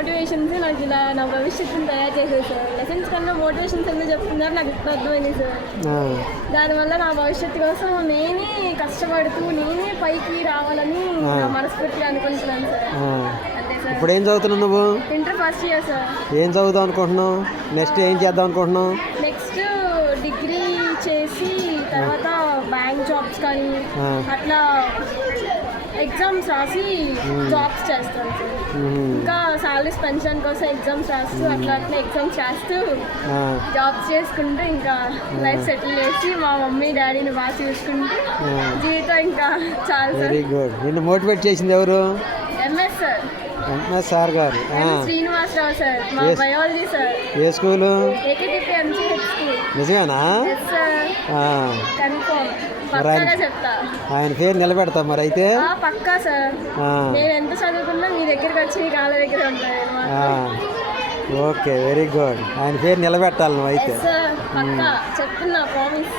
Motivations నాకు ఇలా నా భవిష్యత్తుని తయారు చేసేది సార్. లెసన్స్ కన్నా మోటివేషన్స్ ఎందుకు చెప్తున్నారు నాకు ఇప్పుడు అర్థమైంది సార్. దానివల్ల నా భవిష్యత్తు కోసం నేనే కష్టపడుతూ నేనే పైకి రావాలని నా మనస్ఫూర్తిగా అనుకుంటున్నాను సార్. అంతే సార్. ఇప్పుడు ఏం చదువుతున్నావు నువ్వు? Inter first year sir. ఏం చదువుదాం అనుకుంటున్నావు? నెక్స్ట్ ఏం చేద్దాం అనుకుంటున్నావు? నెక్స్ట్ డిగ్రీ చేసి తర్వాత బ్యాంక్ జాబ్స్ కానీ అట్లా ఎగ్జామ్స్ రాసి జాబ్స్ చేస్తాను సార్. ఇంకా సాలరీస్ పెన్షన్ కోసం ఎగ్జామ్స్ రాస్తూ అట్లా ఎగ్జామ్స్ చేస్తూ జాబ్స్ చేసుకుంటూ ఇంకా లైఫ్ సెటిల్ చేసి మా మమ్మీ డాడీని బాగా చూసుకుంటూ జీవితం ఇంకా చాలా సార్. Very good. నిన్ను మోటివేట్ చేసింది ఎవరు? MS sir. ఎంఎస్ సార్ గారు. శ్రీనివాసరావు సార్, మా బయాలజీ సార్. ఏ స్కూలు? AKTP MCh school. నిజమేనా? కన్ఫర్మ్ పక్కాగా చెప్తా. ఆయన పేరు నిలబెడతా మరి అయితే. పక్కా సార్. నేను ఎంత చదువుకున్నా మీ దగ్గరికి వచ్చి మీ కాళ్ళ దగ్గర ఉంటాయి. Okay, very good. ఆయన పేరు నిలబెట్టాలి నువ్వు అయితే. పక్కా చెప్తున్నా, ప్రామిస్.